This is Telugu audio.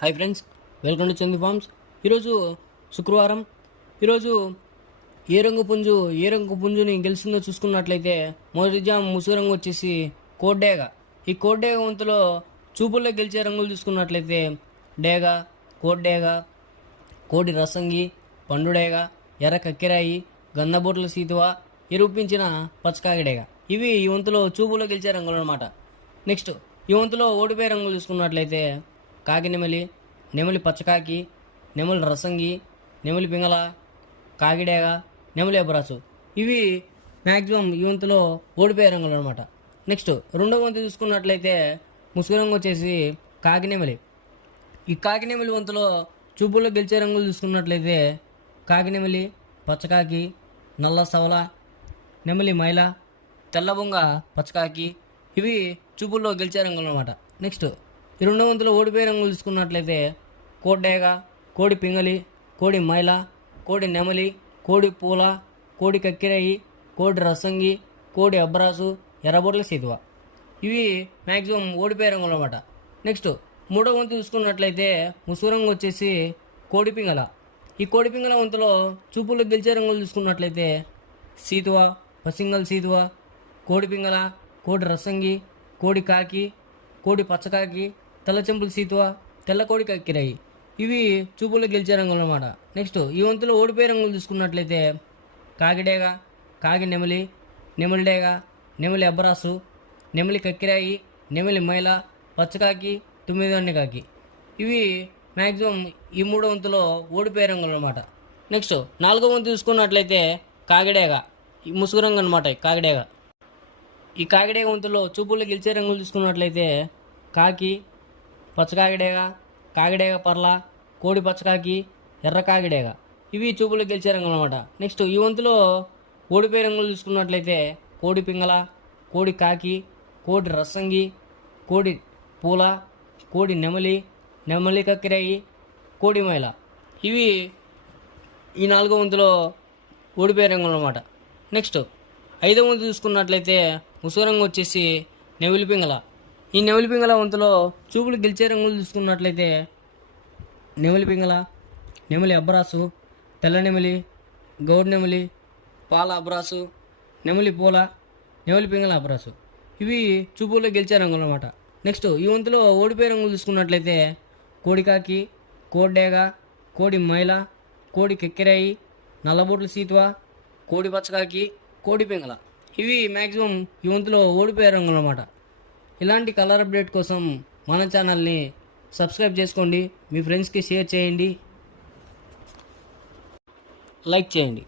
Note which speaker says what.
Speaker 1: Hi friends welcome to Chandi farms. ఈరోజు శుక్రవారం. ఈరోజు ఏ రంగు పుంజు ఏ రంగు పుంజుని గెలిచిందో చూసుకున్నట్లయితే మొదటి జామ్ ముసు రంగు వచ్చేసి కోడ్డేగ. ఈ కోడ్డేగ వంతులో చూపుల్లో గెలిచే రంగులు చూసుకున్నట్లయితే డేగ కోడ్డేగ కోడి రసంగి పండుడేగ ఎర్ర కక్కిరాయి గంధబోట్ల సీతువ ఎరుపించిన పచ్చకాగిడేగ ఇవి ఈ వంతులో చూపులో గెలిచే రంగులు అనమాట నెక్స్ట్ ఈ వంతులో ఓడిపోయే రంగులు చూసుకున్నట్లయితే కాకి నెమలి నెమలి పచ్చకాకి నెమలి రసంగి నెమలి పింగళ కాకిడేగ నెమలి ఎబరాసు ఇవి మ్యాక్సిమం ఈ వంతులో ఓడిపోయే రంగులు అనమాట నెక్స్ట్ రెండవ వంతు చూసుకున్నట్లయితే ముసుగు రంగు వచ్చేసి కాకినెమలి ఈ కాకినెమిలి వంతులో చూపుల్లో గెలిచే రంగులు చూసుకున్నట్లయితే కాకినెమిలి పచ్చకాకి నల్ల సవల నెమలి మైల తెల్లబొంగ పచ్చకాకి ఇవి చూపుల్లో గెలిచే రంగులు అనమాట నెక్స్ట్ ఈ రెండో వంతులో ఓడిపోయే రంగులు చూసుకున్నట్లయితే కోడ్డేగ కోడి పింగలి కోడి మైల కోడి నెమలి కోడి పూల కోడి కక్కిరాయి కోడి రసంగి కోడి అబ్రాసు ఎర్రబొట్ల సీతువ. ఇవి మ్యాక్సిమం ఓడిపోయే రంగులు అనమాట నెక్స్ట్ మూడో వంతు చూసుకున్నట్లయితే ముసురంగు వచ్చేసి వచ్చేసి కోడిపింగల ఈ కోడిపింగల వంతులో చూపుల్లో గెలిచే రంగులు చూసుకున్నట్లయితే సీతువ పసింగల్ సీతువ కోడిపింగల కోడి రసంగి కోడి కాకి కోడి పచ్చకాకి తెల్లచెంపులు సీతువ తెల్లకోడి కక్కిరాయి ఇవి చూపుల్లో గెలిచే రంగులు అనమాట నెక్స్ట్ ఈ వంతులో ఓడిపోయే రంగులు చూసుకున్నట్లయితే కాకిడేగ కాకి నెమలి నెమలిడేగ నెమలి అబ్బరాసు నెమలి కక్కిరాయి నెమలి మైల పచ్చకాకి తొమ్మిది కాకి. ఇవి మ్యాక్సిమం ఈ మూడో వంతులో ఓడిపోయే రంగులు అనమాట నెక్స్ట్ నాలుగో వంతు చూసుకున్నట్లయితే కాకిడేగ ఈ ముసుగు రంగు అనమాట కాకిడేగ ఈ కాకిడేగ వంతులో చూపుల్లో గెలిచే రంగులు చూసుకున్నట్లయితే కాకి పచ్చకాగిడేగ కాగిడేగ పర్ల కోడి పచ్చకాకి ఎర్ర కాగిడేగ ఇవి చూపులు గెలిచే రంగులు అనమాట నెక్స్ట్ ఈ వంతులో ఓడిపోయే రంగులు చూసుకున్నట్లయితే కోడి పింగళ కోడి కాకి కోడి రసంగి కోడి పూల కోడి నెమలి నెమలి కక్కిరాయి కోడి మైల. ఇవి ఈ నాలుగో వంతులో ఓడిపోయే రంగులు అనమాట నెక్స్ట్ ఐదో వంతు చూసుకున్నట్లయితే ముసుగు రంగు వచ్చేసి నెవిలి పింగళ. ఈ నెమిలి పింగళ వంతులో చూపులు గెలిచే రంగులు చూసుకున్నట్లయితే నెమలి పింగళ నెమలి అబ్రాసు తెల్ల నెమలి గౌడ్ నెమలి పాల అబ్రాసు నెమలి పూల నెమలి పింగళ అబ్రాసు ఇవి చూపుల్లో గెలిచే రంగులు అనమాట నెక్స్ట్ ఈ వంతులో ఓడిపోయే రంగులు చూసుకున్నట్లయితే కోడికాకి కోడ్డేగ కోడి మైల కోడి కెక్కెరాయి నల్లబొట్ల సీతువ కోడి పచ్చకాకి కోడి పింగళ. ఇవి మ్యాక్సిమం ఈ వంతులో ఓడిపోయే రంగులు అనమాట ఇలాంటి కలర్ అప్డేట్ కోసం మన ఛానల్ని సబ్స్క్రైబ్ చేసుకోండి. మీ ఫ్రెండ్స్కి షేర్ చేయండి. లైక్ చేయండి.